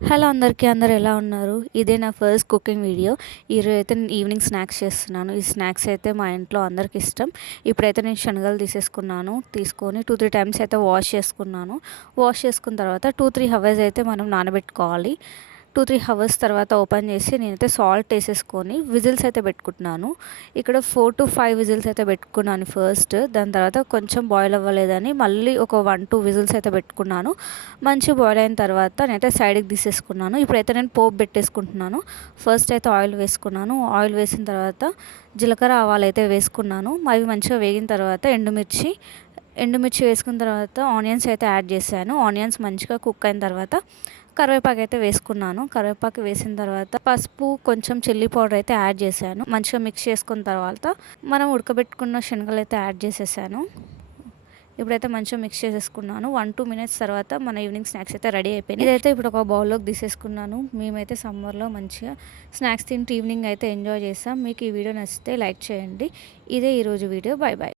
Hello అందరికీ, అందరూ ఎలా ఉన్నారు? ఇదే నా ఫస్ట్ కుకింగ్ వీడియో. ఈరోజైతే నేను ఈవినింగ్ స్నాక్స్ చేస్తున్నాను. ఈ స్నాక్స్ అయితే మా ఇంట్లో అందరికి ఇష్టం. ఇప్పుడైతే నేను శనగలు తీసుకొని 2-3 టైమ్స్ అయితే వాష్ చేసుకున్నాను. వాష్ చేసుకున్న తర్వాత 2-3 అవర్స్ అయితే మనం నానబెట్టుకోవాలి. 2-3 అవర్స్ తర్వాత ఓపెన్ చేసి నేనైతే సాల్ట్ వేసేసుకొని విజిల్స్ అయితే పెట్టుకుంటున్నాను. ఇక్కడ 4-5 విజిల్స్ అయితే పెట్టుకున్నాను ఫస్ట్. దాని తర్వాత కొంచెం బాయిల్ అవ్వలేదని మళ్ళీ ఒక 1-2 విజిల్స్ అయితే పెట్టుకున్నాను. మంచి బాయిల్ అయిన తర్వాత నేనైతే సైడ్కి తీసేసుకున్నాను. ఇప్పుడైతే నేను పోపు పెట్టేసుకుంటున్నాను. ఫస్ట్ అయితే ఆయిల్ వేసుకున్నాను. ఆయిల్ వేసిన తర్వాత జీలకర్ర ఆవాలు అయితే వేసుకున్నాను. అవి మంచిగా వేగిన తర్వాత ఎండుమిర్చి వేసుకున్న తర్వాత ఆనియన్స్ అయితే యాడ్ చేశాను. ఆనియన్స్ మంచిగా కుక్ అయిన తర్వాత కరివేపాకు అయితే వేసుకున్నాను. కరివేపాకు వేసిన తర్వాత పసుపు, కొంచెం చిల్లీ పౌడర్ అయితే యాడ్ చేశాను. మంచిగా మిక్స్ చేసుకున్న తర్వాత మనం ఉడకబెట్టుకున్న శనగలు అయితే యాడ్ చేసేసాను. ఇప్పుడైతే మంచిగా మిక్స్ చేసేసుకున్నాను. 1-2 మినిట్స్ తర్వాత మన ఈవినింగ్ స్నాక్స్ అయితే రెడీ అయిపోయింది. ఇదైతే ఇప్పుడు ఒక బౌల్లోకి తీసేసుకున్నాను. మేమైతే సమ్మర్లో మంచిగా స్నాక్స్ తింటూ ఈవినింగ్ అయితే ఎంజాయ్ చేస్తాం. మీకు ఈ వీడియో నచ్చితే లైక్ చేయండి. ఇదే ఈరోజు వీడియో. Bye bye.